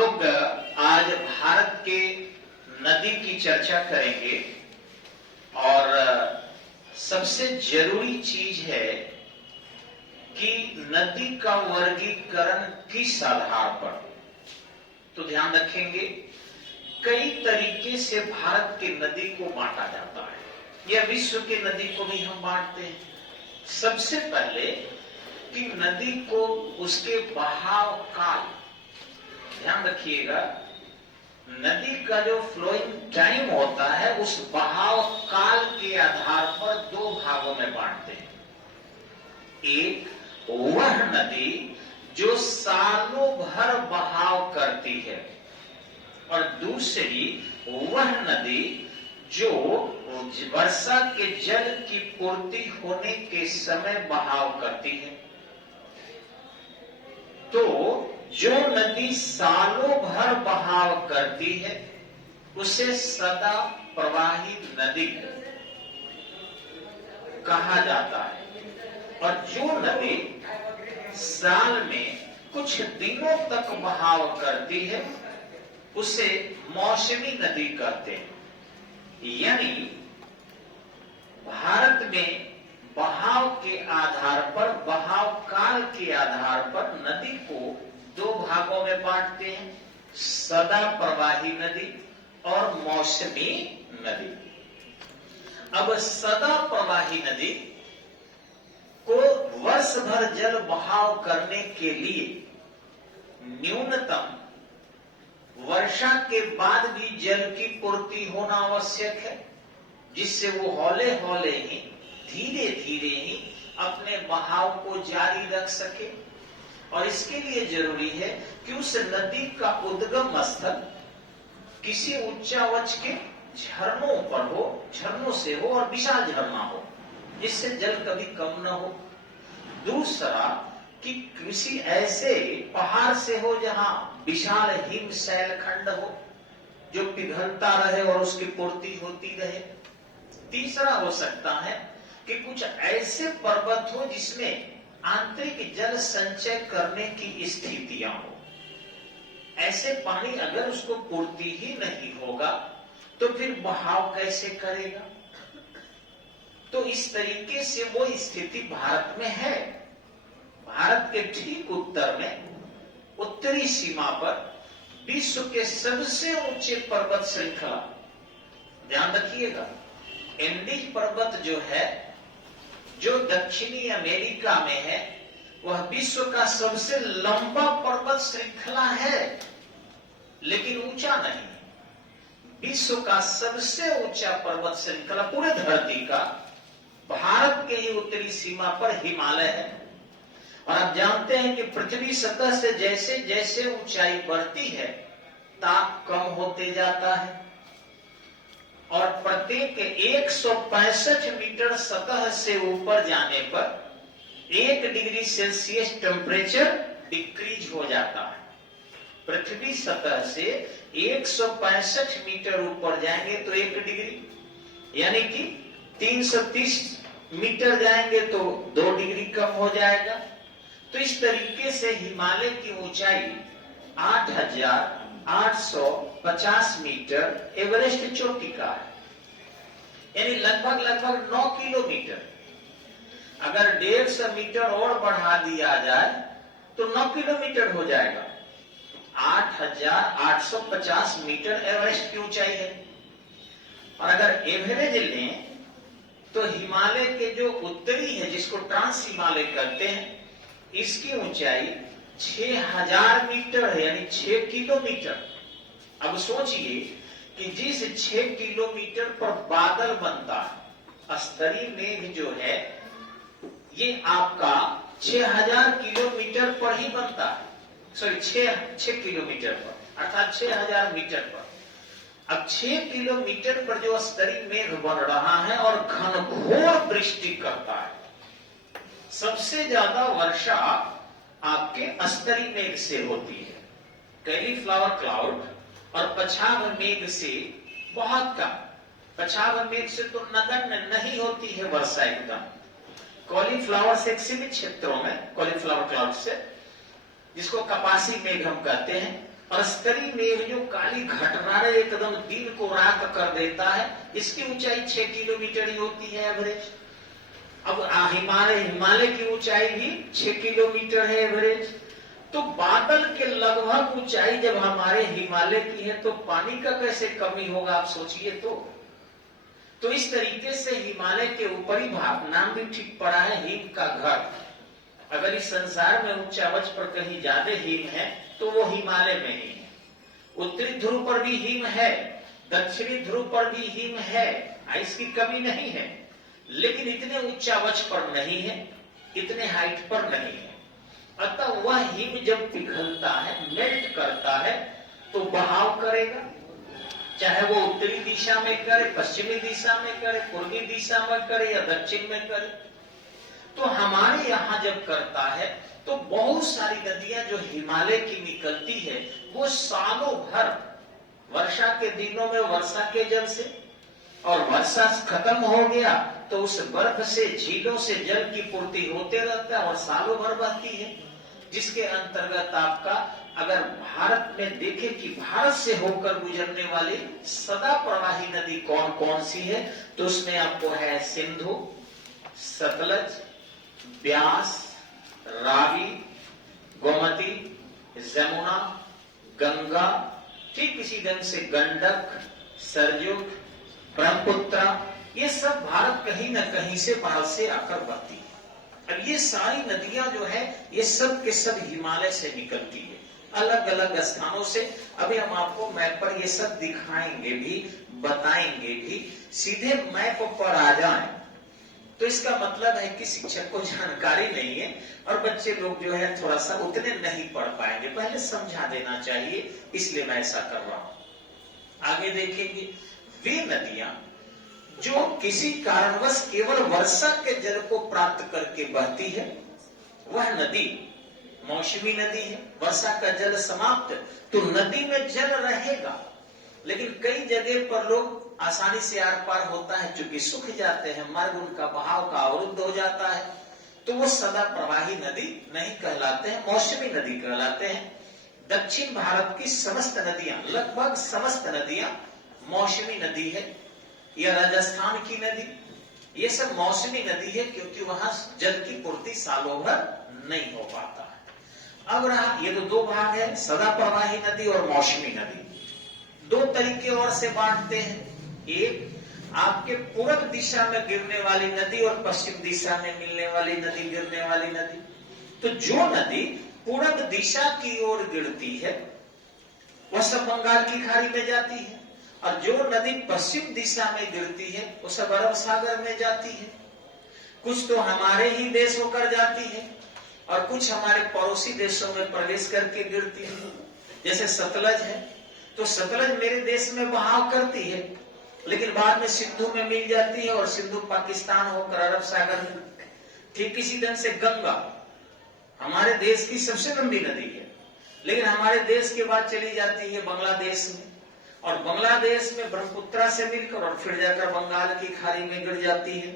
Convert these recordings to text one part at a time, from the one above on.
लोग आज भारत के नदी की चर्चा करेंगे और सबसे जरूरी चीज है कि नदी का वर्गीकरण किस आधार पर। तो ध्यान रखेंगे, कई तरीके से भारत के नदी को बांटा जाता है या विश्व के नदी को भी हम बांटते हैं। सबसे पहले कि नदी को उसके बहाव काल, ध्यान रखिएगा, नदी का जो फ्लोइंग टाइम होता है उस बहाव काल के आधार पर दो भागों में बांटते हैं। एक वह नदी जो सालों भर बहाव करती है और दूसरी वह नदी जो वर्षा के जल की पूर्ति होने के समय बहाव करती है। तो जो नदी सालों भर बहाव करती है उसे सदा प्रवाही नदी कहा जाता है, और जो नदी साल में कुछ दिनों तक बहाव करती है उसे मौसमी नदी कहते हैं। यानी भारत में बहाव के आधार पर, बहाव काल के आधार पर नदी को दो भागों में बांटते हैं, सदा प्रवाही नदी और मौसमी नदी। अब सदा प्रवाही नदी को वर्ष भर जल बहाव करने के लिए न्यूनतम वर्षा के बाद भी जल की पूर्ति होना आवश्यक है, जिससे वो हौले हौले ही, धीरे धीरे ही अपने बहाव को जारी रख सके। और इसके लिए जरूरी है कि उस नदी का उद्गम स्थल किसी उच्चावच के झरनों पर हो, झरनों से हो और विशाल झरना हो, जिससे जल कभी कम न हो। दूसरा कि किसी ऐसे पहाड़ से हो जहां विशाल हिम शैलखंड हो जो पिघलता रहे और उसकी पूर्ति होती रहे। तीसरा हो सकता है कि कुछ ऐसे पर्वत हो जिसमें आंतरिक जल संचय करने की स्थितियां हो। ऐसे पानी अगर उसको पूर्ति ही नहीं होगा तो फिर बहाव कैसे करेगा। तो इस तरीके से वो स्थिति भारत में है। भारत के ठीक उत्तर में, उत्तरी सीमा पर विश्व के सबसे ऊंचे पर्वत श्रृंखला, ध्यान रखिएगा, एंडीज पर्वत जो है, जो दक्षिणी अमेरिका में है, वह विश्व का सबसे लंबा पर्वत श्रृंखला है, लेकिन ऊंचा नहीं। विश्व का सबसे ऊंचा पर्वत श्रृंखला पूरे धरती का भारत के ही उत्तरी सीमा पर हिमालय है। और आप जानते हैं कि पृथ्वी सतह से जैसे जैसे ऊंचाई बढ़ती है ताप कम होते जाता है, और प्रत्येक 165 मीटर सतह से ऊपर जाने पर 1 डिग्री सेल्सियस टेम्परेचर डिक्रीज हो जाता है। पृथ्वी सतह से 165 मीटर ऊपर जाएंगे तो 1 डिग्री, यानी कि 330 मीटर जाएंगे तो 2 डिग्री कम हो जाएगा। तो इस तरीके से हिमालय की ऊंचाई 8,850 मीटर एवरेस्ट चोटी का है, यानी लगभग 9 किलोमीटर। अगर 150 मीटर और बढ़ा दिया जाए तो 9 किलोमीटर हो जाएगा। 8,850 मीटर एवरेस्ट की ऊंचाई है। और अगर एवरेज लें तो हिमालय के जो उत्तरी है, जिसको ट्रांस हिमालय कहते हैं, इसकी ऊंचाई 6,000 मीटर है, यानी 6 किलोमीटर। अब सोचिए कि जिस 6 किलोमीटर पर बादल बनता है, स्तरीय मेघ जो है, ये आपका 6,000 किलोमीटर पर ही बनता है। सॉरी, 6 किलोमीटर पर, अर्थात 6,000 मीटर पर। अब 6 किलोमीटर पर जो स्तरीय मेघ बन रहा है और घनघोर वृष्टि करता है। सबसे ज्यादा वर्षा आपके स्तरीय मेघ से होती है, कैलीफ्लावर क्लाउड और पछाव मेघ से बहुत कम। पछाव मेघ से तो नगण्य नहीं होती है वर्षा एकदम। कॉलीफ्लावर से सीमित क्षेत्रों में, कॉलीफ्लावर क्लाउड से, जिसको कपासी मेघ हम कहते हैं, और स्तरी मेघ जो काली घटनारे एकदम दिन को रात कर देता है, इसकी ऊंचाई 6 किलोमीटर ही होती है एवरेज। अब हिमालय की ऊंचाई भी 6 किलोमीटर है एवरेज। तो बादल के लगभग ऊंचाई जब हमारे हिमालय की है तो पानी का कैसे कमी होगा, आप सोचिए। तो इस तरीके से हिमालय के ऊपरी भाग, नाम भी ठीक पड़ा है, हिम का घर। अगर इस संसार में उच्च अवच पर कहीं ज्यादा हिम है तो वो हिमालय में ही है। उत्तरी ध्रुव पर भी हिम है, दक्षिणी ध्रुव पर भी हिम है, इसकी कमी नहीं है, लेकिन इतने उच्च अवच पर नहीं है, इतने हाइट पर नहीं है। अतः वह हिम जब पिघलता है, मेल्ट करता है, तो बहाव करेगा, चाहे वो उत्तरी दिशा में करे, पश्चिमी दिशा में करे, पूर्वी दिशा में करे या दक्षिण में करे। तो हमारे यहाँ जब करता है तो बहुत सारी नदियां जो हिमालय की निकलती है वो सालों भर वर्षा के दिनों में वर्षा के जल से, और वर्षा खत्म हो गया तो उस बर्फ से, झीलों से जल की पूर्ति होते रहता है और सालों भर बहती है। जिसके अंतर्गत आपका अगर भारत में देखें कि भारत से होकर गुजरने वाली सदा प्रवाही नदी कौन कौन सी है, तो उसमें आपको है सिंधु, सतलज, ब्यास, रावी, गोमती, जमुना, गंगा, ठीक इसी ढंग से गंडक, सरयुग, ब्रह्मपुत्र, ये सब भारत कहीं न कहीं से भारत से आकर बहती है। अब ये सारी नदियां जो है ये सब के सब हिमालय से निकलती है, अलग अलग स्थानों से। अभी हम आपको मैप पर ये सब दिखाएंगे भी, बताएंगे भी। सीधे मैप पर आ जाएं तो इसका मतलब है कि शिक्षक को जानकारी नहीं है और बच्चे लोग जो है थोड़ा सा उतने नहीं पढ़ पाएंगे। पहले समझा देना चाहिए, इसलिए मैं ऐसा कर रहा हूं। आगे देखेंगे, वे नदियां जो किसी कारणवश केवल वर्षा के जल को प्राप्त करके बहती है, वह नदी मौसमी नदी है। वर्षा का जल समाप्त तो नदी में जल रहेगा, लेकिन कई जगह पर लोग आसानी से आर पार होता है, चूंकि सूख जाते हैं, मार्ग उनका बहाव का अवरुद्ध हो जाता है, तो वो सदा प्रवाही नदी नहीं कहलाते हैं, मौसमी नदी कहलाते हैं। दक्षिण भारत की समस्त नदियां, लगभग समस्त नदियां मौसमी नदी है। यह राजस्थान की नदी, ये सब मौसमी नदी है, क्योंकि वहां जल की पूर्ति सालों भर नहीं हो पाता है। अब रहा, ये तो दो भाग है, सदा प्रवाही नदी और मौसमी नदी। दो तरीके और से बांटते हैं, एक आपके पूर्व दिशा में गिरने वाली नदी और पश्चिम दिशा में मिलने वाली नदी, गिरने वाली नदी। तो जो नदी पूर्व दिशा की ओर गिरती है वह सब बंगाल की खाड़ी में जाती है, और जो नदी पश्चिम दिशा में गिरती है वो सब अरब सागर में जाती है। कुछ तो हमारे ही देश होकर जाती है और कुछ हमारे पड़ोसी देशों में प्रवेश करके गिरती है। जैसे सतलज है, तो सतलज मेरे देश में बहाव करती है, लेकिन बाद में सिंधु में मिल जाती है और सिंधु पाकिस्तान होकर अरब सागर में। ठीक इसी ढंग से गंगा हमारे देश की सबसे लंबी नदी है, लेकिन हमारे देश के बाद चली जाती है बांग्लादेश में, और बांग्लादेश में ब्रह्मपुत्र से मिलकर और फिर जाकर बंगाल की खाड़ी में गिर जाती है।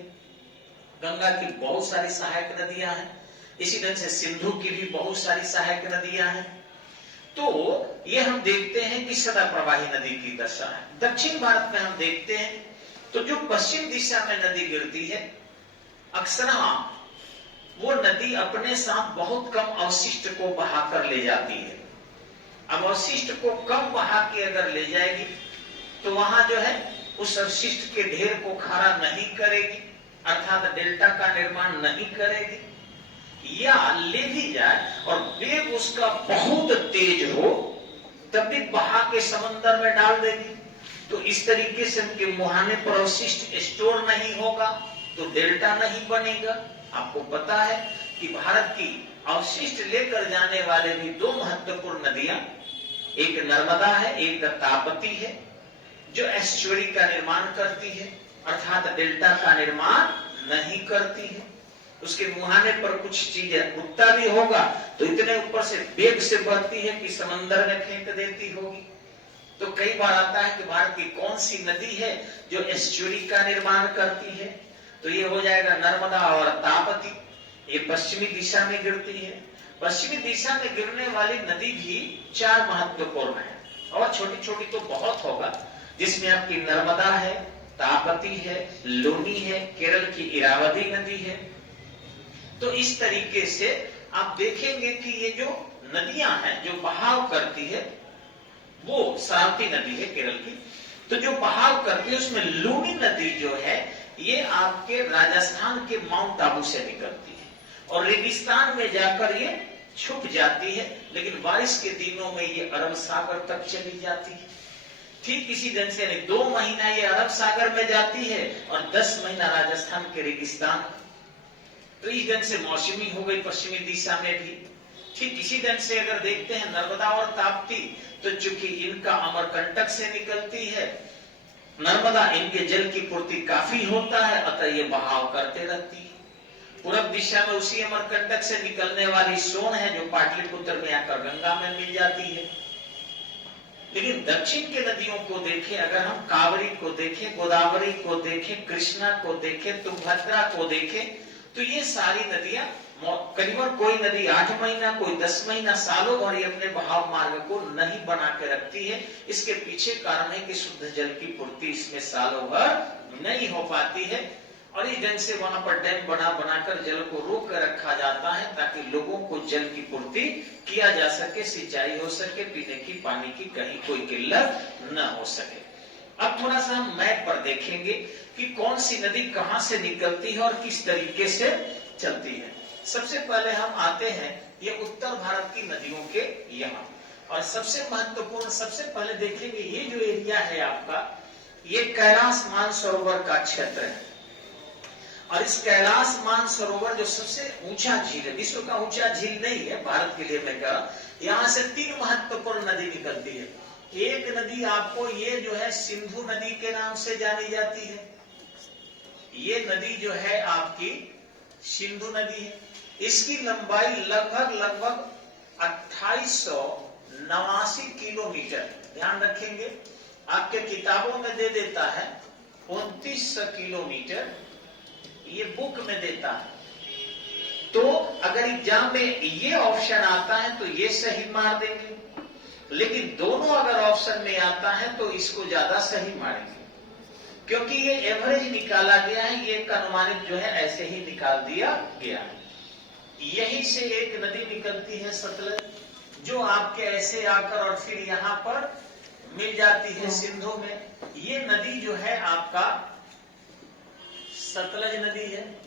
गंगा की बहुत सारी सहायक नदियां हैं, इसी ढंग से सिंधु की भी बहुत सारी सहायक नदियां हैं। तो ये हम देखते हैं कि सदा प्रवाही नदी की दशा है। दक्षिण भारत में हम देखते हैं तो जो पश्चिम दिशा में नदी गिरती है, अक्सर वो नदी अपने साथ बहुत कम अवशिष्ट को बहाकर ले जाती है। अब अवशिष्ट को कम बहा के अगर ले जाएगी तो वहां जो है उस अवशिष्ट के ढेर को खारा नहीं करेगी, अर्थात डेल्टा का निर्माण नहीं करेगी, या ले भी जाए और वेग उसका बहुत तेज हो तब भी बहा के समंदर में डाल देगी। तो इस तरीके से उनके मुहाने पर अवशिष्ट स्टोर नहीं होगा तो डेल्टा नहीं बनेगा। आपको पता है कि भारत की अवशिष्ट लेकर जाने वाले भी दो महत्वपूर्ण नदियां, एक नर्मदा है, एक ताप्ती है, जो एस्चुरी का निर्माण करती है, अर्थात डेल्टा का निर्माण नहीं करती है। उसके मुहाने पर कुछ चीजें उठता भी होगा तो इतने ऊपर से वेग से बहती है कि समंदर में फेंक देती होगी। तो कई बार आता है कि भारत की कौन सी नदी है जो एस्चुरी का निर्माण करती है, तो ये हो जाएगा नर्मदा और ताप्ती। ये पश्चिमी दिशा में गिरती है। पश्चिमी दिशा में गिरने वाली नदी भी 4 महत्वपूर्ण है, और छोटी छोटी तो बहुत होगा, जिसमें आपकी नर्मदा है, तापती है, लूनी है, केरल की इरावदी नदी है। तो इस तरीके से आप देखेंगे कि ये जो नदियां हैं जो बहाव करती है, वो शरावती नदी है केरल की, तो जो बहाव करती है उसमें लूनी नदी जो है ये आपके राजस्थान के माउंट आबू से निकलती है और रेगिस्तान में जाकर ये छुप जाती है, लेकिन बारिश के दिनों में ये अरब सागर तक चली जाती है। ठीक इसी ढंग से 2 महीना ये अरब सागर में जाती है और 10 महीना राजस्थान के रेगिस्तान। तो इस ढंग से मौसमी हो गई पश्चिमी दिशा में भी। ठीक इसी ढंग से अगर देखते हैं नर्मदा और ताप्ती, तो चूंकि इनका अमरकंटक से निकलती है, नर्मदा इनके जल की पूर्ति काफी होता है, अतः ये बहाव करते रहती है। पूर्व दिशा में उसी अमरकंटक से निकलने वाली सोन है जो पाटलिपुत्र में आकर गंगा में मिल जाती है। लेकिन दक्षिण के नदियों को देखें, अगर हम कावेरी को देखें, गोदावरी को देखें, कृष्णा को देखें, तुंगभद्रा को देखें, तो ये सारी नदियां करीबन कोई नदी 8 महीना, कोई 10 महीना, सालों भर ये अपने बहाव मार्ग को नहीं बना के रखती है। इसके पीछे कारण है कि शुद्ध जल की पूर्ति इसमें सालों भर नहीं हो पाती है, और इस ढंग से वहां पर डैम बनाकर जल को रोक कर रखा जाता है ताकि लोगों को जल की पूर्ति किया जा सके, सिंचाई हो सके, पीने की पानी की कहीं कोई किल्लत न हो सके। अब थोड़ा सा हम मैप पर देखेंगे कि कौन सी नदी कहां से निकलती है और किस तरीके से चलती है। सबसे पहले हम आते हैं ये उत्तर भारत की नदियों के यहाँ, और सबसे महत्वपूर्ण सबसे पहले देखेंगे ये जो एरिया है आपका, ये कैलाश मानसरोवर का क्षेत्र है। और इस कैलाश मानसरोवर जो सबसे ऊंचा झील है, विश्व का ऊंचा झील नहीं है, भारत के लिए मैं कह रहा, यहाँ से 3 महत्वपूर्ण नदी निकलती है। एक नदी आपको ये जो है सिंधु नदी के नाम से जानी जाती है, ये नदी जो है आपकी सिंधु नदी है। इसकी लंबाई लगभग 2889 किलोमीटर, ध्यान रखेंगे, आपके किताबों में दे देता है 2900 किलोमीटर, ये बुक में देता है। तो अगर एग्जाम में ये ऑप्शन आता है तो ये सही मार देंगे, लेकिन दोनों अगर ऑप्शन में आता है तो इसको ज्यादा सही मारेंगे, क्योंकि ये एवरेज निकाला गया है, ये अनुमानित जो है ऐसे ही निकाल दिया गया है। यहीं से एक नदी निकलती है सतलज, जो आपके ऐसे आकर और फिर यहाँ पर मिल जाती है सिंधु में। ये नदी जो है आपका सतलज नदी है,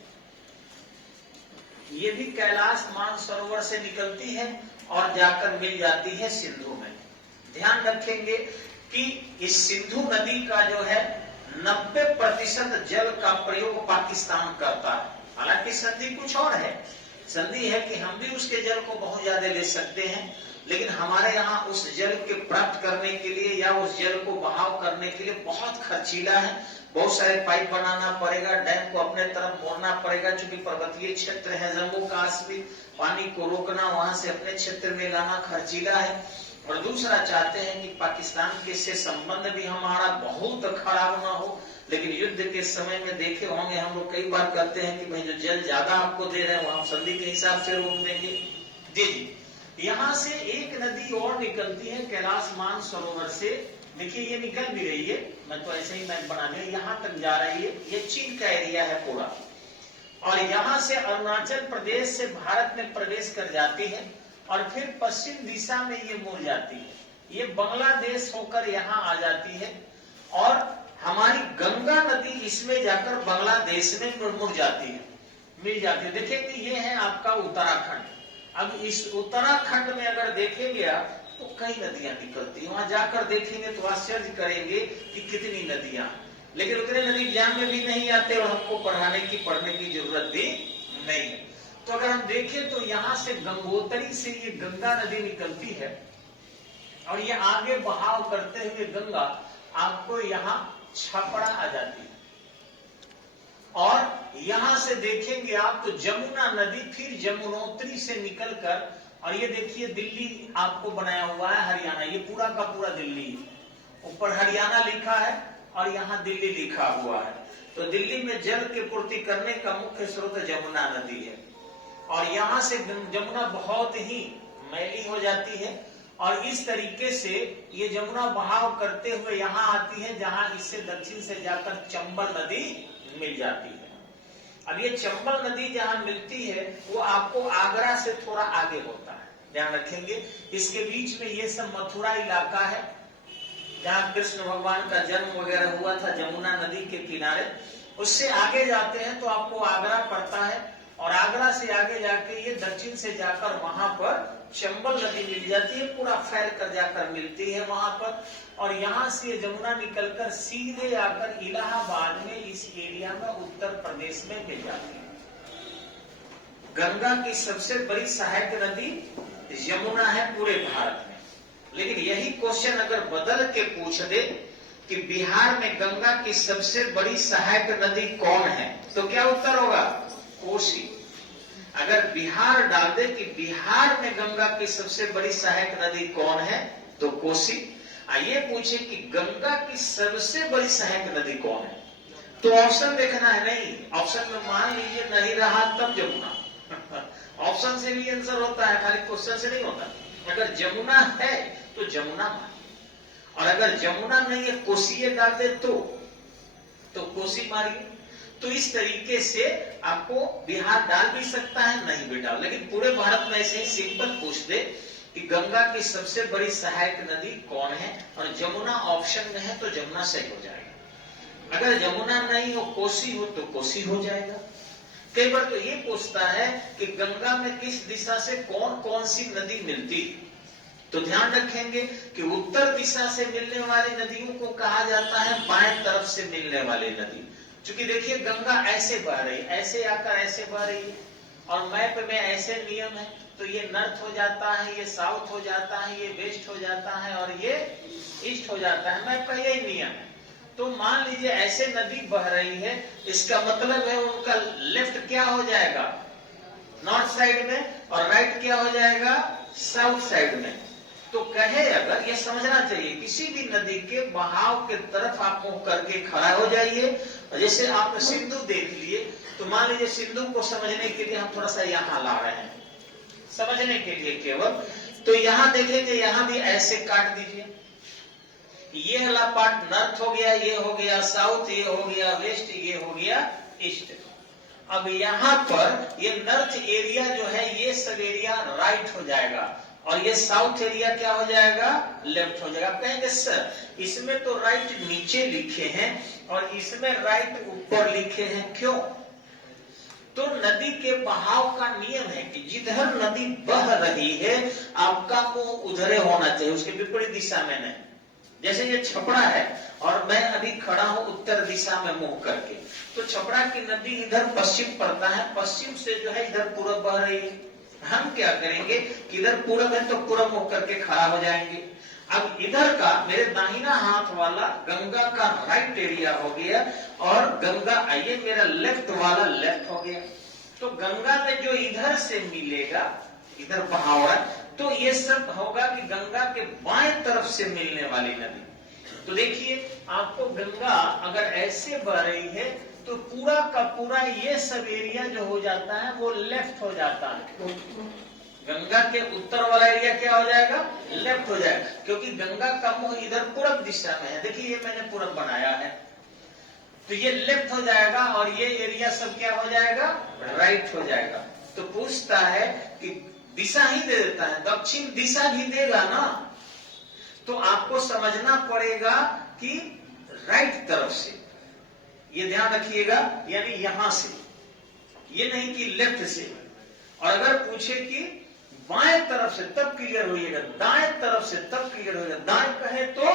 ये भी कैलाश मानसरोवर से निकलती है और जाकर मिल जाती है सिंधु में। ध्यान रखेंगे कि इस सिंधु नदी का जो है 90% जल का प्रयोग पाकिस्तान करता है। हालांकि संधि कुछ और है, संधि है कि हम भी उसके जल को बहुत ज्यादा ले सकते हैं, लेकिन हमारे यहाँ उस जल के प्राप्त करने के लिए या उस जल को बहाव करने के लिए बहुत खर्चीला है, बहुत सारे पाइप बनाना पड़ेगा, डैम को अपने तरफ मोड़ना पड़ेगा, चूंकि पर्वतीय क्षेत्र है, जम्मू कश्मीर, पानी को रोकना, वहां से अपने क्षेत्र में लाना खर्चीला है। और दूसरा चाहते हैं कि पाकिस्तान के से संबंध भी हमारा बहुत खराब ना हो, लेकिन युद्ध के समय में देखे होंगे हम लोग कई बार कहते हैं कि भाई जो जल ज्यादा आपको दे रहे हैं वो हम संधि के हिसाब से रोक देंगे। जी, यहाँ से एक नदी और निकलती है कैलाश मानसरोवर से, देखिए ये निकल भी रही है, मैं तो ऐसे ही मैप बना दिया, यहाँ तक जा रही है, ये चीन का एरिया है पूरा, और यहाँ से अरुणाचल प्रदेश से भारत में प्रवेश कर जाती है और फिर पश्चिम दिशा में ये मुड़ जाती है, ये बांग्लादेश होकर यहाँ आ जाती है और हमारी गंगा नदी इसमें जाकर बांग्लादेश में मुड़ जाती है, मिल जाती है। देखिए ये है आपका उत्तराखंड। अब इस उत्तराखंड में अगर देखेंगे आप तो कई नदियां निकलती है, वहां जाकर देखेंगे तो आश्चर्य करेंगे कि कितनी नदियां, लेकिन उतने नदी एग्जाम में भी नहीं आते और हमको पढ़ने की जरूरत भी नहीं है। तो अगर हम देखें तो यहाँ से गंगोत्री से ये गंगा नदी निकलती है और ये आगे बहाव करते हुए गंगा आपको यहाँ छपड़ा आ जाती है, और यहां से देखेंगे आप तो जमुना नदी फिर जमुनोत्री से निकलकर, और ये देखिए दिल्ली आपको बनाया हुआ है, हरियाणा, ये पूरा का पूरा दिल्ली, ऊपर हरियाणा लिखा है और यहाँ दिल्ली लिखा हुआ है। तो दिल्ली में जल की पूर्ति करने का मुख्य स्रोत जमुना नदी है। और यहां से जमुना बहुत ही मैली हो जाती है और इस तरीके से ये जमुना बहाव करते हुए यहाँ आती है, जहां इससे दक्षिण से जाकर चंबल नदी मिल जाती है। अब ये चंबल नदी जहां मिलती है वो आपको आगरा से थोड़ा आगे होता है, ध्यान रखेंगे। इसके बीच में ये सब मथुरा इलाका है जहां कृष्ण भगवान का जन्म वगैरह हुआ था, जमुना नदी के किनारे। उससे आगे जाते हैं तो आपको आगरा पड़ता है और आगरा से आगे जाके ये दक्षिण से जाकर वहां पर चंबल नदी मिल जाती है, पूरा फैल कर जाकर मिलती है वहां पर। और यहाँ से जमुना निकलकर सीधे आकर इलाहाबाद में इस एरिया में उत्तर प्रदेश में मिल जाती है। गंगा की सबसे बड़ी सहायक नदी यमुना है पूरे भारत में, लेकिन यही क्वेश्चन अगर बदल के पूछ दे कि बिहार में गंगा की सबसे बड़ी सहायक नदी कौन है, तो क्या उत्तर होगा? कोसी। अगर बिहार डाल दे कि बिहार में गंगा की सबसे बड़ी सहायक नदी कौन है, तो कोसी। आइए पूछे कि गंगा की सबसे बड़ी सहायक नदी कौन है, तो ऑप्शन देखना है। नहीं, ऑप्शन में मान लीजिए नहीं रहा तब जमुना ऑप्शन से भी आंसर होता है, खाली क्वेश्चन से नहीं होता। अगर जमुना है तो जमुना मान, और अगर जमुना नहीं है कोसी डाल दे तो कोसी मारिए। तो इस तरीके से आपको बिहार डाल भी सकता है, नहीं भी डाल, लेकिन पूरे भारत में ऐसे ही सिंपल पूछ दे कि गंगा की सबसे बड़ी सहायक नदी कौन है और जमुना ऑप्शन में है तो जमुना सही हो जाएगा। अगर जमुना नहीं हो कोसी हो तो कोसी हो जाएगा। कई बार तो ये पूछता है कि गंगा में किस दिशा से कौन कौन सी नदी मिलती, तो ध्यान रखेंगे कि उत्तर दिशा से मिलने वाली नदियों को कहा जाता है बाएं तरफ से मिलने वाली नदी। क्योंकि देखिए गंगा ऐसे बह रही, ऐसे आकर ऐसे बह रही है और मैप में ऐसे नियम है, तो ये नॉर्थ हो जाता है, ये साउथ हो जाता है, ये वेस्ट हो जाता है और ये ईस्ट हो जाता है, मैप का यही नियम है। तो मान लीजिए ऐसे नदी बह रही है, इसका मतलब है उनका लेफ्ट क्या हो जाएगा? नॉर्थ साइड में, और राइट क्या हो जाएगा? साउथ साइड में। तो कहे अगर ये समझना चाहिए, किसी भी नदी के बहाव के तरफ आप मुंह करके खड़ा हो जाइए। जैसे आपने सिंधु देख लिए, तो मान लीजिए सिंधु को समझने के लिए हम थोड़ा सा यहाँ ला रहे हैं, समझने के लिए केवल, तो यहाँ देखेंगे यहाँ भी ऐसे काट दीजिए। ये वाला पार्ट नॉर्थ हो गया, ये हो गया साउथ, ये हो गया वेस्ट, ये हो गया ईस्ट। अब यहाँ पर ये नॉर्थ एरिया जो है ये सब एरिया राइट हो जाएगा और ये साउथ एरिया क्या हो जाएगा? लेफ्ट हो जाएगा। कहेंगे सर इसमें तो राइट नीचे लिखे हैं और इसमें राइट ऊपर लिखे हैं, क्यों? तो नदी के बहाव का नियम है कि जिधर नदी बह रही है आपका मुंह उधरे होना चाहिए, उसके विपरीत दिशा में नहीं। जैसे ये छपड़ा है और मैं अभी खड़ा हूं उत्तर दिशा में मुंह करके, तो छपड़ा की नदी इधर पश्चिम पड़ता है, पश्चिम से जो है इधर पूरब बह रही है। हम क्या करेंगे कि इधर पूरब है तो पूरब मुंह करके खड़ा हो जाएंगे। अब इधर का मेरे दाहिना हाथ वाला गंगा का राइट एरिया हो गया और गंगा आइए मेरा लेफ्ट वाला लेफ्ट हो गया। तो गंगा में जो इधर से मिलेगा, इधर बहाव है, तो ये सब होगा कि गंगा के बाएं तरफ से मिलने वाली नदी। तो देखिए आपको गंगा अगर ऐसे बह रही है तो पूरा का पूरा ये सब एरिया जो हो जाता है वो लेफ्ट हो जाता है। गंगा के उत्तर वाला एरिया क्या हो जाएगा? लेफ्ट हो जाएगा, क्योंकि गंगा का मुंह इधर पूरब दिशा में है। देखिए ये मैंने पूरब बनाया है, तो ये लेफ्ट हो जाएगा और ये एरिया सब क्या हो जाएगा? राइट हो जाएगा। तो पूछता है कि दिशा ही दे देता है, दक्षिण दिशा भी देगा ना, तो आपको समझना पड़ेगा कि राइट तरफ से, ये ध्यान रखिएगा, यानी यहां से, ये नहीं कि लेफ्ट से। और अगर पूछे कि बाएं तरफ से तब क्लियर होइएगा, दाएं तरफ से तब क्लियर होइएगा। दाएं कहे तो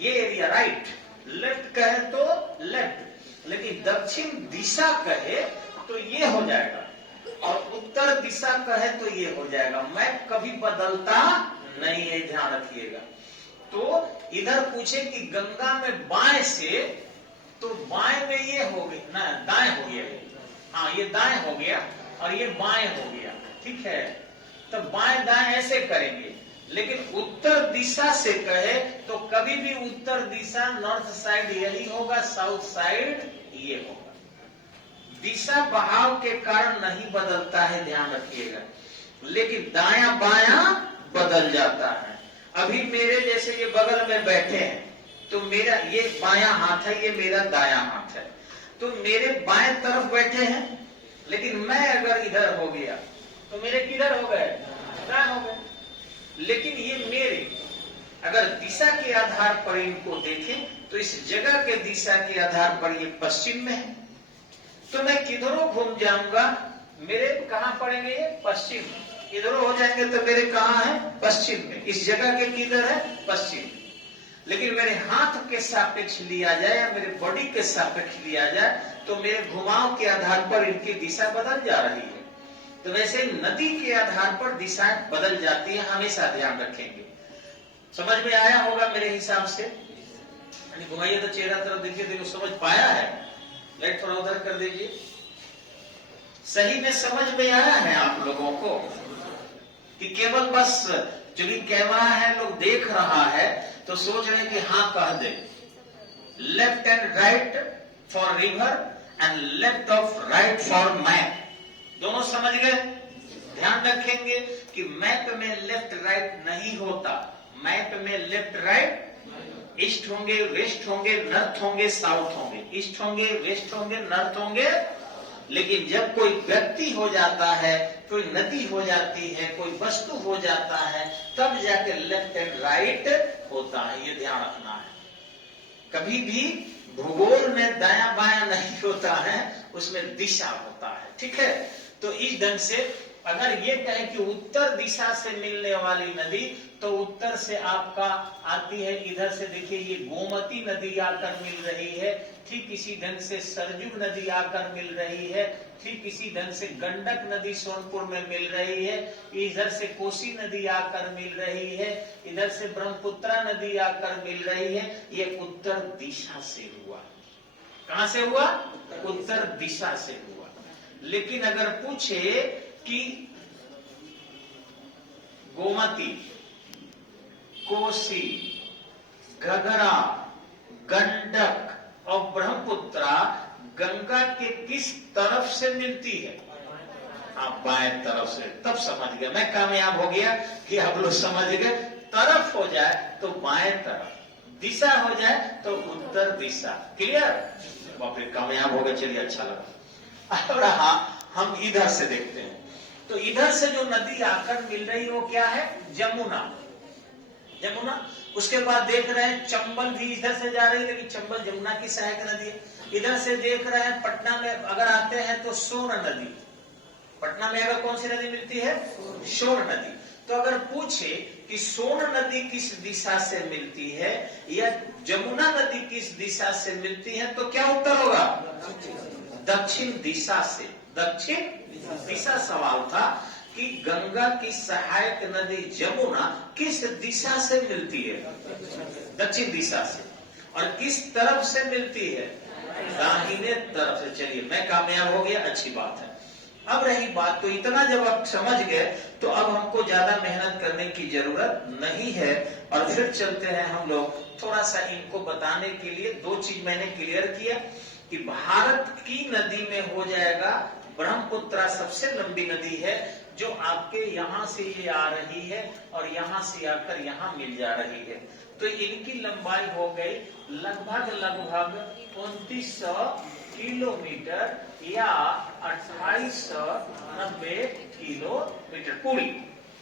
ये एरिया राइट, लेफ्ट कहे तो लेफ्ट, लेकिन दक्षिण दिशा कहे तो ये हो जाएगा और उत्तर दिशा कहे तो ये हो जाएगा। मैप कभी बदलता नहीं है, ध्यान रखिएगा। तो इधर पूछे कि गंगा में बाएं से, तो बाएं में ये हो गया ना, दाएं हो गया, हाँ ये दाएं हो गया और ये बाएं हो गया, ठीक है। तो बाएं दाएं ऐसे करेंगे, लेकिन उत्तर दिशा से कहे तो कभी भी उत्तर दिशा नॉर्थ साइड यही होगा, साउथ साइड ये होगा। दिशा बहाव के कारण नहीं बदलता है, ध्यान रखिएगा, लेकिन दायां बायां बदल जाता है। अभी मेरे जैसे ये बगल में बैठे हैं, तो मेरा ये बायां हाथ है, ये मेरा दायां हाथ है, तो मेरे बाएं तरफ बैठे हैं, लेकिन मैं अगर इधर हो गया तो मेरे किधर हो गए, दाएं हो गए। लेकिन ये मेरे अगर दिशा के आधार पर इनको देखें तो इस जगह के दिशा के आधार पर ये पश्चिम में है, तो मैं किधरों घूम जाऊंगा मेरे कहां पड़ेंगे, ये पश्चिम। इधरों हो जाएंगे तो मेरे कहां है, पश्चिम में। इस जगह के किधर है, पश्चिम। लेकिन मेरे हाथ के सापेक्ष लिया जाए या मेरे बॉडी के सापेक्ष लिया जाए तो मेरे घुमाव के आधार पर इनकी दिशा बदल जा रही है। तो वैसे नदी के आधार पर दिशाएं बदल जाती है, हमेशा ध्यान रखेंगे। समझ में आया होगा मेरे हिसाब से? घुमाइए तो चेहरा तरफ देखिए, देखो समझ पाया है? लाइट थोड़ा उधर कर दीजिए। सही में समझ में आया है आप लोगों को कि केवल बस जो भी कैमरा है लोग देख रहा है तो सोच रहे कि हाँ कह दे। Left and right for river and left of right for map, दोनों समझ गए? ध्यान रखेंगे कि मैप में लेफ्ट राइट नहीं होता, मैप में लेफ्ट राइट, ईस्ट होंगे वेस्ट होंगे नॉर्थ होंगे साउथ होंगे, ईस्ट होंगे वेस्ट होंगे नॉर्थ होंगे। लेकिन जब कोई व्यक्ति हो जाता है, कोई नदी हो जाती है, कोई वस्तु हो जाता है, तब जाके लेफ्ट एंड राइट होता है, ये ध्यान रखना है। कभी भी भूगोल में दायां बायां नहीं होता है, उसमें दिशा होता है, ठीक है? तो इस ढंग से अगर ये कहें कि उत्तर दिशा से मिलने वाली नदी, तो उत्तर से आपका आती है, इधर से देखिए ये गोमती नदी आकर मिल रही है, ठीक इसी ढंग से सरजू नदी आकर मिल रही है, ठीक इसी ढंग से गंडक नदी सोनपुर में मिल रही है, इधर से कोसी नदी आकर मिल रही है, इधर से ब्रह्मपुत्रा नदी आकर मिल रही है। ये उत्तर दिशा से हुआ। कहां से हुआ? उत्तर दिशा से हुआ। लेकिन अगर पूछे कि गोमती, कोसी, घघरा, गंडक और ब्रह्मपुत्रा गंगा के किस तरफ से मिलती है? आप बाएं तरफ से। तब समझ गया, मैं कामयाब हो गया कि आप लोग समझ गए। तरफ हो जाए तो बाएं तरफ, दिशा हो जाए तो उत्तर दिशा। क्लियर? बाप रे, कामयाब हो गए, चलिए अच्छा लगा। अब हम इधर से देखते हैं, तो इधर से जो नदी आकर मिल रही है वो क्या है? जमुना। जमुना। उसके बाद देख रहे हैं चंबल भी इधर से जा रही है, लेकिन चंबल जमुना की सहायक नदी है। इधर से देख रहे हैं पटना में अगर आते हैं तो सोन नदी। पटना में अगर कौन सी नदी मिलती है? सोन नदी। तो अगर पूछे कि सोन नदी किस दिशा से मिलती है या जमुना नदी किस दिशा से मिलती है, तो क्या उत्तर होगा? दक्षिण दिशा से। दक्षिण दिशा सवाल था कि गंगा की सहायक नदी जमुना किस दिशा से मिलती है? दक्षिण दिशा से। और किस तरफ से मिलती है? दाहिने तरफ से। चलिए, मैं कामयाब हो गया, अच्छी बात है। अब रही बात, तो इतना जब आप समझ गए तो अब हमको ज्यादा मेहनत करने की जरूरत नहीं है। और फिर चलते हैं हम लोग थोड़ा सा इनको बताने के लिए। दो चीज मैंने क्लियर किया कि भारत की नदी में हो जाएगा ब्रह्मपुत्रा सबसे लंबी नदी है, जो आपके यहाँ से ये आ रही है और यहाँ से आकर यहाँ मिल जा रही है। तो इनकी लंबाई हो गई लगभग 2900 किलोमीटर या 2890 किलोमीटर पूरी।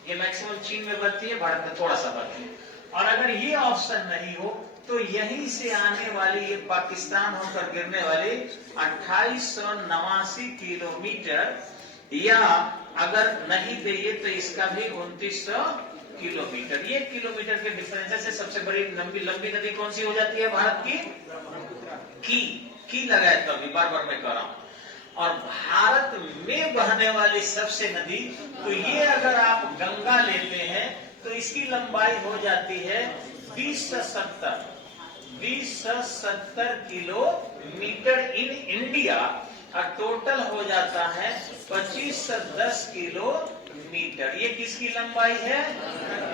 ये मैक्सिमम चीन में बढ़ती है, भारत में थोड़ा सा बढ़ती है। और अगर ये ऑप्शन नहीं हो तो यहीं से आने वाली, ये पाकिस्तान होकर गिरने वाली 2889 किलोमीटर, या अगर नहीं चाहिए तो इसका भी 2900 किलोमीटर। ये किलोमीटर के डिफरेंस से सबसे बड़ी लंबी नदी कौन सी हो जाती है भारत की? की लगाए तो अभी बार बार मैं कह रहा हूं। और भारत में बहने वाली सबसे नदी, तो ये अगर आप गंगा लेते हैं तो इसकी लंबाई हो जाती है 2070 किलोमीटर इन इंडिया, और टोटल हो जाता है 2510 किलोमीटर। ये किसकी लंबाई है?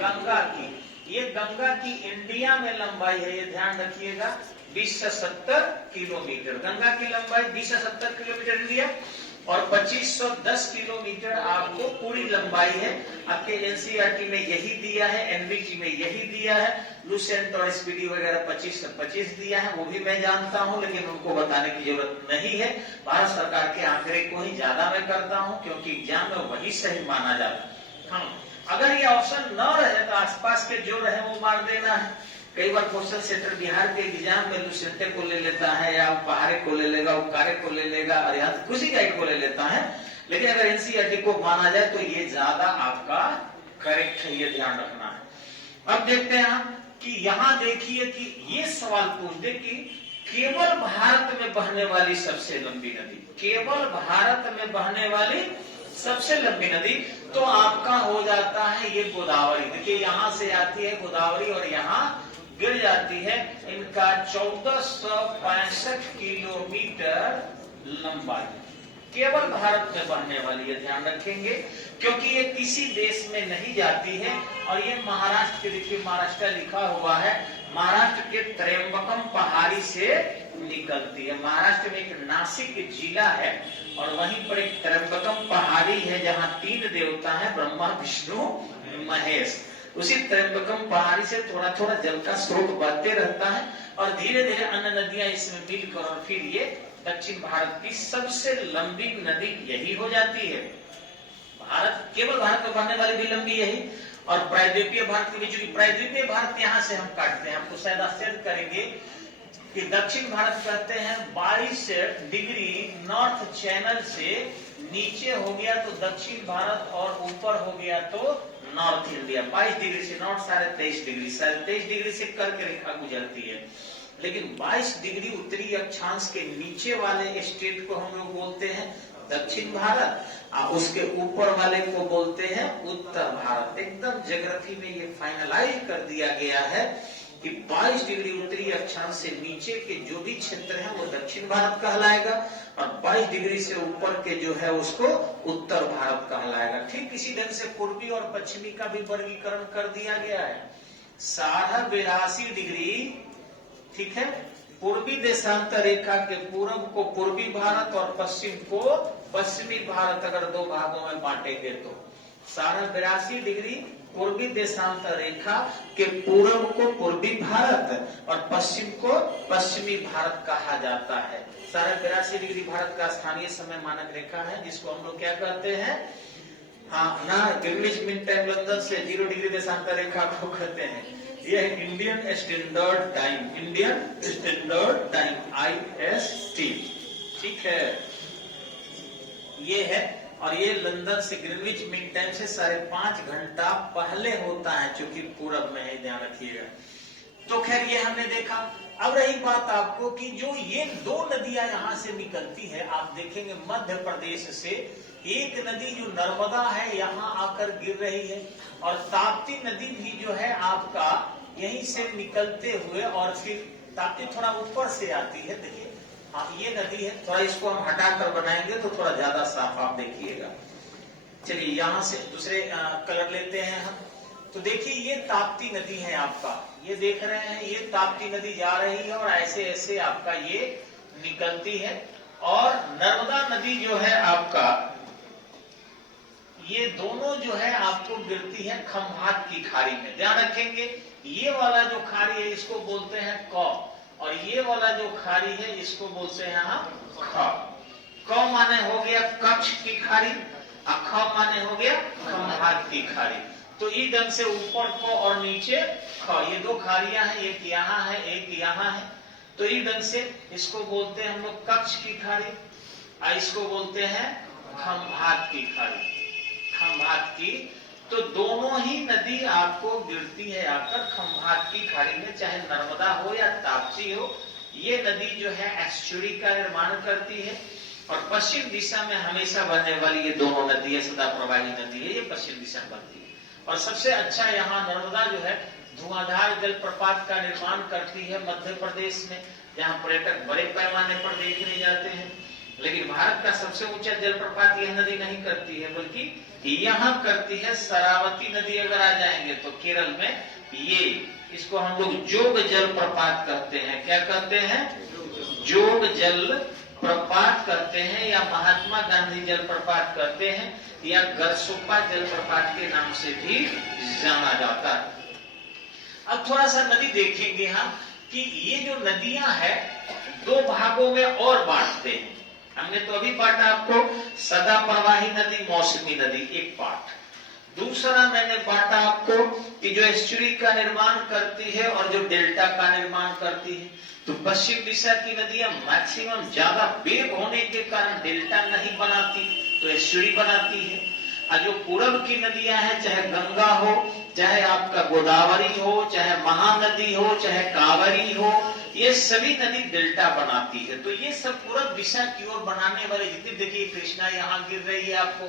गंगा की। ये गंगा की इंडिया में लंबाई है, ये ध्यान रखिएगा, 20 से 70 किलोमीटर। गंगा की लंबाई 20 से 70 किलोमीटर इंडिया, और 2510 किलोमीटर आपको पूरी लंबाई है। आपके एनसीईआरटी में यही दिया है, एनवीटी में यही दिया है, लुसेंट और एसपीडी वगैरह 25 से 25 दिया है, वो भी मैं जानता हूं, लेकिन उनको बताने की जरूरत नहीं है। भारत सरकार के आंकड़े को ही ज्यादा मैं करता हूं, क्योंकि एग्जाम में वही सही माना जाता है। हाँ, अगर ये ऑप्शन न रहे तो आसपास के जो रहे वो मार देना है। कई बार क्वेश्चन सेंटर बिहार के एग्जाम में लुसेंटे को ले लेता है, या पहाड़े को ले लेगा, उकारे को ले लेगा, और यहाँ किसी का को ले लेता है। लेकिन अगर एनसीईआरटी को माना जाए तो ये ज्यादा आपका करेक्ट है, ये ध्यान रखना है। अब देखते हैं कि यहाँ देखिए कि ये सवाल पूछ दे कि केवल भारत में बहने वाली सबसे लंबी नदी, केवल भारत में बहने वाली सबसे लंबी नदी, तो आपका हो जाता है ये गोदावरी। देखिए यहां से आती है गोदावरी और यहाँ गिर जाती है। इनका 1465 किलोमीटर लंबाई, केवल भारत में बहने वाली है, ध्यान रखेंगे, क्योंकि ये किसी देश में नहीं जाती है। और ये महाराष्ट्र के, देखिए महाराष्ट्र लिखा हुआ है, महाराष्ट्र के त्र्यंबकम पहाड़ी से निकलती है। महाराष्ट्र में एक नासिक जिला है और वहीं पर एक त्र्यंबकम पहाड़ी है, जहाँ 3 देवता है, ब्रह्मा विष्णु महेश। उसी त्र्यंबकम पहाड़ी से थोड़ा थोड़ा जल का स्रोत बहते रहता है, और धीरे धीरे अन्य नदियां इसमें मिलकर और फिर ये दक्षिण भारत की सबसे लंबी नदी यही हो जाती है। भारत, केवल भारत में बहने वाली भी लंबी यही, और प्रायद्वीपीय भारत के बीच, प्रायद्वीपीय भारत यहाँ से हम काटते हैं, आपको शायद आश्चर्य करेंगे कि दक्षिण भारत कहते हैं 22 डिग्री नॉर्थ चैनल से नीचे हो गया तो दक्षिण भारत, और ऊपर हो गया तो नॉर्थ इंडिया। 22 डिग्री से नॉर्थ 23.5 डिग्री, 23.5 डिग्री से कर्क रेखा गुजरती है। लेकिन 22 डिग्री उत्तरी अक्षांश के नीचे वाले स्टेट को हम लोग बोलते हैं दक्षिण भारत, उसके ऊपर वाले को बोलते हैं उत्तर भारत। एकदम ज्योग्राफी में ये फाइनलाइज कर दिया गया है कि 22 डिग्री उत्तरी अक्षांश से नीचे के जो भी क्षेत्र है वो दक्षिण भारत कहलाएगा, और 22 डिग्री से ऊपर के जो है उसको उत्तर भारत कहलाएगा। ठीक इसी ढंग से पूर्वी और पश्चिमी का भी वर्गीकरण कर दिया गया है। 82.5 डिग्री, ठीक है, पूर्वी देशांतर रेखा के पूर्व को पूर्वी भारत और पश्चिम को पश्चिमी भारत, अगर 2 भागों में बांटेंगे तो 82.5 डिग्री पूर्वी देशांतर रेखा के पूर्व को पूर्वी भारत और पश्चिम को पश्चिमी भारत कहा जाता है। 82.5 डिग्री भारत का स्थानीय समय मानक रेखा है, जिसको हम लोग क्या कहते हैं, हाँ ना, ग्रीनिच मीन टाइम लंदन से 0 डिग्री देशांतर रेखा को कहते हैं। यह Indian standard time, Indian standard time IST, ठीक है, ये है। और ये लंदन से ग्रीनविच मीन टाइम से 5.5 घंटा पहले होता है, चूंकि पूरब में है, ध्यान रखिएगा। तो खैर ये हमने देखा। अब रही बात आपको कि जो ये 2 नदियां यहाँ से निकलती है, आप देखेंगे मध्य प्रदेश से एक नदी जो नर्मदा है यहाँ आकर गिर रही है, और ताप्ती नदी भी जो है आपका यहीं से निकलते हुए, और फिर ताप्ती थोड़ा ऊपर से आती है। देखिए हाँ ये नदी है, थोड़ा इसको हम हटाकर बनाएंगे तो थोड़ा ज्यादा साफ आप देखिएगा। चलिए यहाँ से दूसरे कलर लेते हैं हम। तो देखिए ये ताप्ती नदी है आपका, ये देख रहे हैं, ये ताप्ती नदी जा रही है और ऐसे ऐसे आपका ये निकलती है। और नर्मदा नदी जो है आपका, ये दोनों जो है आपको गिरती है खंभात की खाड़ी में, ध्यान रखेंगे। ये वाला जो खाड़ी है इसको बोलते हैं क, और ये वाला जो खाड़ी है इसको बोलते हैं हम ख। क माने हो गया कच्छ की खाड़ी, और ख माने हो गया खंभात की खाड़ी। तो इस ढंग से ऊपर को और नीचे ख, ये 2 खाड़ियां हैं, एक यहाँ है एक यहाँ है। तो इस ढंग से इसको बोलते हैं हम लोग कच्छ की खाड़ी, और इसको बोलते हैं खंभात की खाड़ी, खंभात की। तो दोनों ही नदी आपको गिरती है आकर खंभात की खाड़ी में, चाहे नर्मदा हो या ताप्ती हो। ये नदी जो है एस्चुरी का निर्माण करती है, और पश्चिम दिशा में हमेशा बहने वाली ये दोनों नदी सदा प्रवाही नदी है, ये पश्चिम दिशा में बनती है। और सबसे अच्छा यहाँ नर्मदा जो है धुआंधार जलप्रपात का निर्माण करती है मध्य प्रदेश में, जहाँ पर्यटक बड़े पैमाने पर देखने जाते हैं। लेकिन भारत का सबसे ऊंचा जलप्रपात यह नदी नहीं करती है, बल्कि यहाँ करती है शरावती नदी। अगर आ जाएंगे तो केरल में ये इसको हम लोग जोग जल प्रपात कहते हैं। क्या कहते हैं? जोग जल प्रपात करते हैं, या महात्मा गांधी जल प्रपात करते हैं, या गरसोपा जल प्रपात के नाम से भी जाना जाता है। अब थोड़ा सा नदी देखेंगे हम कि ये जो नदियां हैं दो भागों में और बांटते हैं। हमने तो अभी बांटा आपको सदा प्रवाही नदी, मौसमी नदी, एक पार्ट। दूसरा मैंने बांटा आपको कि जो एस्चुरी का निर्माण करती है और जो डेल्टा का निर्माण करती है। तो पश्चिम दिशा की नदियां मैक्सिमम ज्यादा वेग होने के कारण डेल्टा नहीं बनाती, तो एस्चुरी बनाती है। और जो पूरब की नदियां हैं, चाहे गंगा हो, चाहे आपका गोदावरी हो, चाहे महानदी हो, चाहे कावरी हो, ये सभी नदी डेल्टा बनाती है। तो ये सब पूरब दिशा की ओर बनाने वाले जितने, देखिए कृष्णा यहाँ गिर रही है आपको,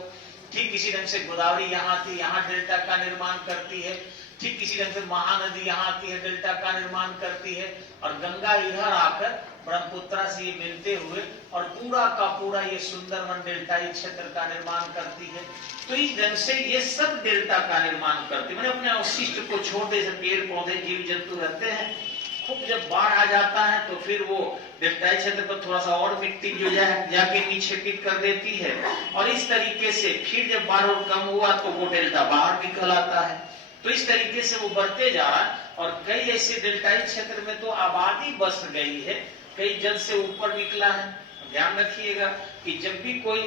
ठीक इसी ढंग से गोदावरी यहाँ थी, यहाँ डेल्टा का निर्माण करती है। ठीक इसी ढंग से महानदी यहाँ आती है, डेल्टा का निर्माण करती है। और गंगा इधर आकर ब्रह्मपुत्रा से ये मिलते हुए और पूरा का पूरा ये सुंदरवन डेल्टाई क्षेत्र का निर्माण करती है। तो इस ढंग से ये सब डेल्टा का निर्माण करती है। मैंने अपने अवशिष्ट को छोड़ दे, पेड़ पौधे जीव जंतु रहते हैं। खूब जब बाढ़ आ जाता है तो फिर वो डेल्टाई क्षेत्र पर थोड़ा सा और मिट्टी जो जाके नीचे पिट कर देती है, और इस तरीके से फिर जब बाढ़ और कम हुआ तो वो डेल्टा बाहर निकल आता है। तो इस तरीके से वो बढ़ते जा रहा है। और कई ऐसे डेल्टाई क्षेत्र में तो आबादी बस गई है, कई जल से ऊपर निकला है। ध्यान रखिएगा कि जब भी कोई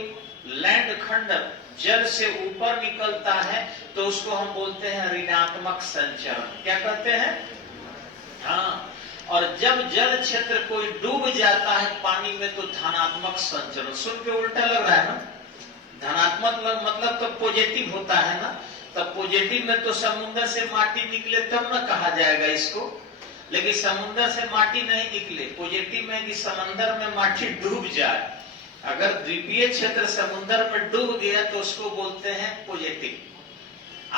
लैंड खंड जल से ऊपर निकलता है तो उसको हम बोलते हैं ऋणात्मक संचरण। क्या कहते हैं? हाँ। और जब जल क्षेत्र कोई डूब जाता है पानी में तो धनात्मक संचरण। सुन के उल्टा लग रहा है ना? धनात्मक मतलब तो पॉजिटिव होता है ना? तब पॉजिटिव में तो समुद्र से माटी निकले तब ना कहा जाएगा इसको। लेकिन समुद्र से माटी नहीं निकले, पॉजिटिव में कि समंदर में माटी डूब जाए। अगर द्वीपीय क्षेत्र समुद्र में डूब गया तो उसको बोलते हैं पॉजिटिव।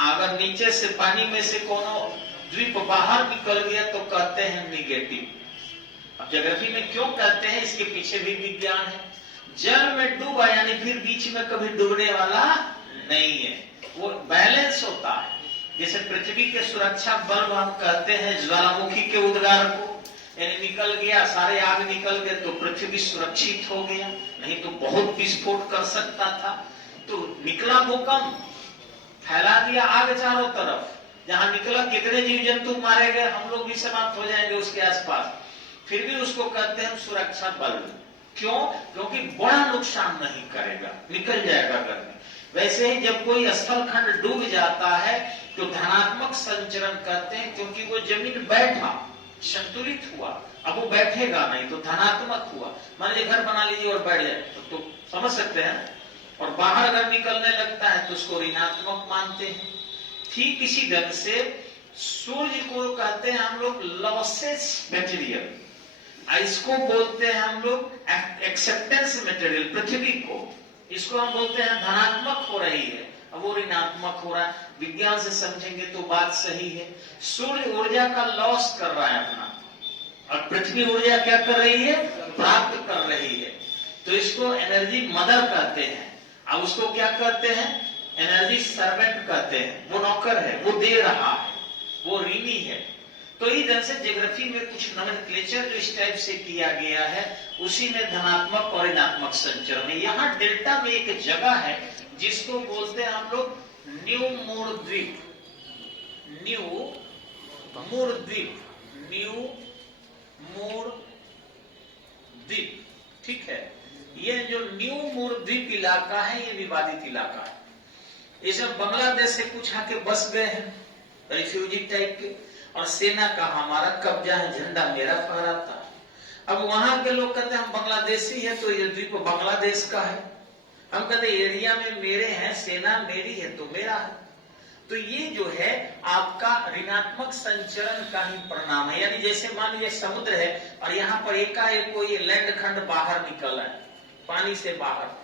अगर नीचे से पानी में से कोनो द्वीप बाहर निकल गया तो कहते हैं निगेटिव। अब ज्योग्राफी में क्यों कहते हैं, इसके पीछे भी विज्ञान है। जल में डूबा यानी फिर बीच में कभी डूबने वाला नहीं है, वो बैलेंस होता है। जैसे पृथ्वी के सुरक्षा बल्ब हम कहते हैं ज्वालामुखी के उद्गार को, यानी निकल गया, सारे आग निकल गए तो पृथ्वी सुरक्षित हो गया, नहीं तो बहुत विस्फोट कर सकता था। तो निकला भूकंप, फैला दिया आग चारों तरफ, जहां निकला कितने जीव जंतु मारे गए, हम लोग भी समाप्त हो जाएंगे उसके आसपास। फिर भी उसको कहते हैं सुरक्षा बल्ब। क्यों? क्योंकि बड़ा नुकसान नहीं करेगा, निकल जाएगा घर में। वैसे ही जब कोई स्थल खंड डूब जाता है तो धनात्मक संचरण कहते हैं, क्योंकि वो जमीन बैठा, संतुलित हुआ। अब वो बैठेगा नहीं तो धनात्मक हुआ। मान लीजिए घर बना लीजिए और बैठ जाए तो समझ सकते हैं। और बाहर अगर निकलने लगता है तो उसको ऋणात्मक मानते हैं। ठीक इसी ढंग से सूर्य को कहते हैं हम लोग लॉसेस मटेरियल, इसको बोलते हैं हम लोग एक्सेप्टेंस मटेरियल। पृथ्वी को, इसको हम बोलते हैं धनात्मक हो रही है, अब वो ऋणात्मक हो रहा है। विज्ञान से समझेंगे तो बात सही है। सूर्य ऊर्जा का लॉस कर रहा है अपना, और पृथ्वी ऊर्जा क्या कर रही है? प्राप्त कर रही है। तो इसको एनर्जी मदर कहते हैं। अब उसको क्या कहते हैं? एनर्जी सर्वेंट कहते हैं। वो नौकर है, वो दे रहा है, वो ऋणी है। तो इस ढंग से ज्योग्राफी में कुछ नोमेनक्लेचर जो इस टाइप से किया गया है, उसी में धनात्मक और ऋणात्मक संचरण है। यहाँ डेल्टा में एक जगह है जिसको बोलते हैं हम लोग न्यू मूर द्वीप। न्यू मूर द्वीप, न्यू मूर द्वीप, ठीक है। ये जो न्यू मूर द्वीप इलाका है ये विवादित इलाका है। ये सब बांग्लादेश से कुछ आके बस गए हैं, रिफ्यूजी टाइप के, और सेना का हमारा कब्जा है, झंडा मेरा फहराता है। अब वहां के लोग कहते हैं हम बांग्लादेशी है तो ये द्वीप बांग्लादेश का है। हम कहते एरिया में मेरे हैं, सेना मेरी है तो मेरा है। तो ये जो है आपका ऋणात्मक संचरण का ही परिणाम है। यानी जैसे मान लीजिए समुद्र है और यहाँ पर एकाएक कोई लैंड खंड बाहर निकला है, पानी से बाहर,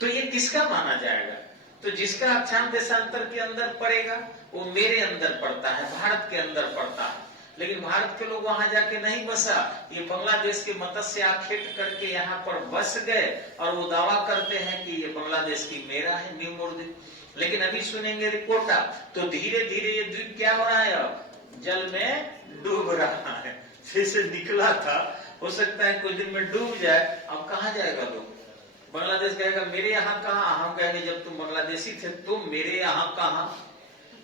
तो ये किसका माना जाएगा? तो जिसका अक्षांश देशांतर के अंदर पड़ेगा वो मेरे अंदर पड़ता है, भारत के अंदर पड़ता है। लेकिन भारत के लोग वहां जाके नहीं बसा, ये बांग्लादेश के मत्स्य आखेट करके यहाँ पर बस गए और वो दावा करते हैं कि ये बांग्लादेश की मेरा है, न्यू मूर द्वीप। लेकिन अभी सुनेंगे रिपोर्टा तो धीरे धीरे ये द्वीप क्या हो रहा है, अब जल में डूब रहा है, जैसे निकला था, हो सकता है कुछ दिन में डूब जाए। अब कहाँ जाएगा लोग? बांग्लादेश कहेगा मेरे यहाँ कहाँ, हम कहेंगे जब तुम बांग्लादेशी थे तुम मेरे यहाँ कहाँ।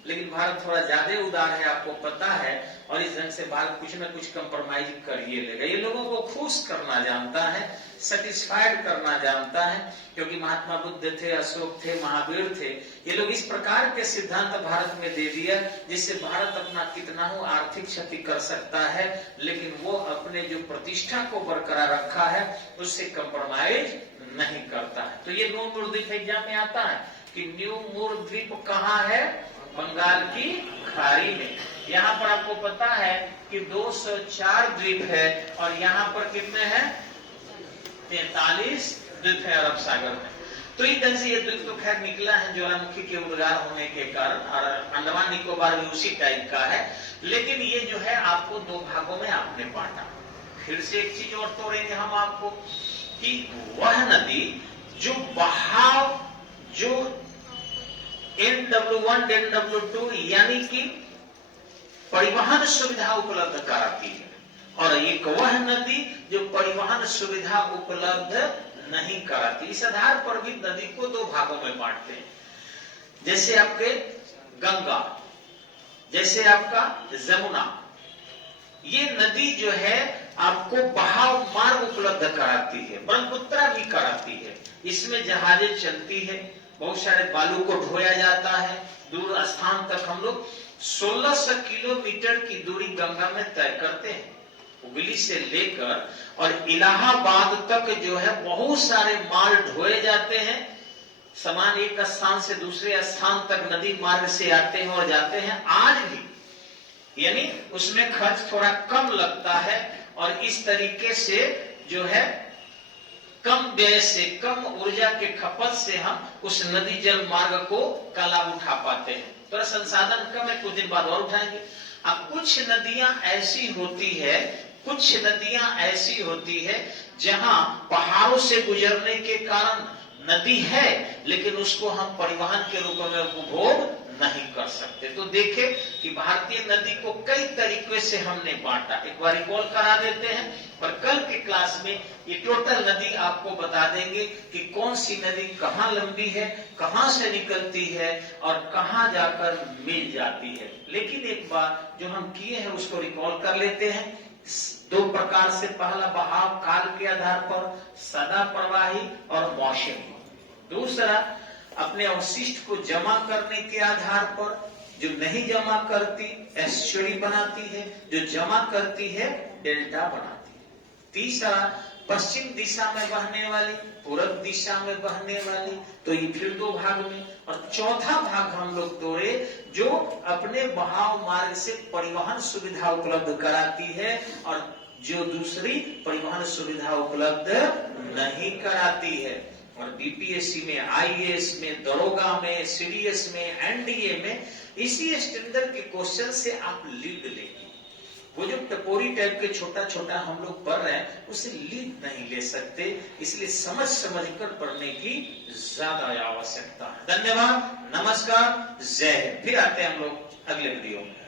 लेकिन भारत थोड़ा ज्यादा उदार है, आपको पता है, और इस ढंग से भारत कुछ न कुछ कंप्रोमाइज कर ही लेगा। ये लोगों को खुश करना जानता है, सेटिस्फाइड करना जानता है, क्योंकि महात्मा बुद्ध थे, अशोक थे, महावीर थे, ये लोग इस प्रकार के सिद्धांत भारत में दे दिया जिससे भारत अपना कितना हो आर्थिक क्षति कर सकता है, लेकिन वो अपने जो प्रतिष्ठा को बरकरार रखा है उससे कंप्रोमाइज नहीं करता है। तो ये न्यू मूर द्वीप एग्जाम में आता है कि न्यू मूर द्वीप कहाँ है? बंगाल की खाड़ी में। यहाँ पर आपको पता है कि 204 द्वीप है और यहाँ पर कितने हैं? 43 द्वीप है अरब सागर में। तो इस ढंग से ये द्वीप तो खैर निकला है ज्वालामुखी के उद्गार होने के कारण, और अंडमान निकोबार भी उसी टाइप का है। लेकिन ये जो है आपको दो भागों में आपने बांटा। फिर से एक चीज और तोड़ेंगे हम आपको कि वह नदी जो बहाव जो NW1 NW2 यानी कि परिवहन सुविधा उपलब्ध कराती है, और एक वह नदी जो परिवहन सुविधा उपलब्ध नहीं कराती। इस आधार पर भी नदी को दो भागों में बांटते हैं, जैसे आपके गंगा, जैसे आपका जमुना। ये नदी जो है आपको बहाव मार्ग उपलब्ध कराती है, ब्रह्मपुत्रा भी कराती है। इसमें जहाजें चलती है, बहुत सारे बालू को ढोया जाता है, दूर स्थान तक हम लोग 1600 किलोमीटर की दूरी गंगा में तय करते हैं। हुगली से लेकर और इलाहाबाद तक जो है बहुत सारे माल ढोए जाते हैं। सामान एक स्थान से दूसरे स्थान तक नदी मार्ग से आते हैं और जाते हैं आज भी, यानी उसमें खर्च थोड़ा कम लगता है, और इस तरीके से जो है कम व्यय से, कम ऊर्जा के खपत से हम उस नदी जल मार्ग को का लाभ उठा पाते हैं। तो संसाधन कम है, कुछ दिन बाद और उठाएंगे। अब कुछ नदियां ऐसी होती है, कुछ नदियां ऐसी होती है जहां पहाड़ों से गुजरने के कारण नदी है, लेकिन उसको हम परिवहन के रूप में उपभोग नहीं कर सकते। तो देखें कि भारतीय नदी को कई तरीके से हमने बांटा। एक बार रिकॉल करा देते हैं, पर कल के क्लास में ये टोटल नदी आपको बता देंगे कि कौन सी नदी कहाँ लंबी है, कहाँ से निकलती है और कहाँ जाकर मिल जाती है। लेकिन एक बार जो हम किए हैं उसको रिकॉल कर लेते हैं। दो प्रकार से, पहला बहाव काल के आधार पर, सदा प्रवाही और मौसमी। दूसरा अपने अवशिष्ट को जमा करने के आधार पर, जो नहीं जमा करती एस्चुरी बनाती है, जो जमा करती है डेल्टा बनाती है। तीसरा पश्चिम दिशा में बहने वाली, पूर्व दिशा में बहने वाली, तो ये फिर दो भाग में। और चौथा भाग हम लोग तोड़े जो अपने बहाव मार्ग से परिवहन सुविधा उपलब्ध कराती है और जो दूसरी परिवहन सुविधा उपलब्ध नहीं कराती है। और बीपीएससी में, आईएएस में, दरोगा में, सीडीएस में, एनडीए में इसी स्टैंडर्ड के क्वेश्चन से आप लीड लेंगे। वो जो टपोरी टाइप के छोटा छोटा हम लोग पढ़ रहे हैं उसे लीड नहीं ले सकते, इसलिए समझ कर पढ़ने की ज्यादा आवश्यकता है। धन्यवाद, नमस्कार, जय हिंद। फिर आते हैं हम लोग अगले वीडियो में।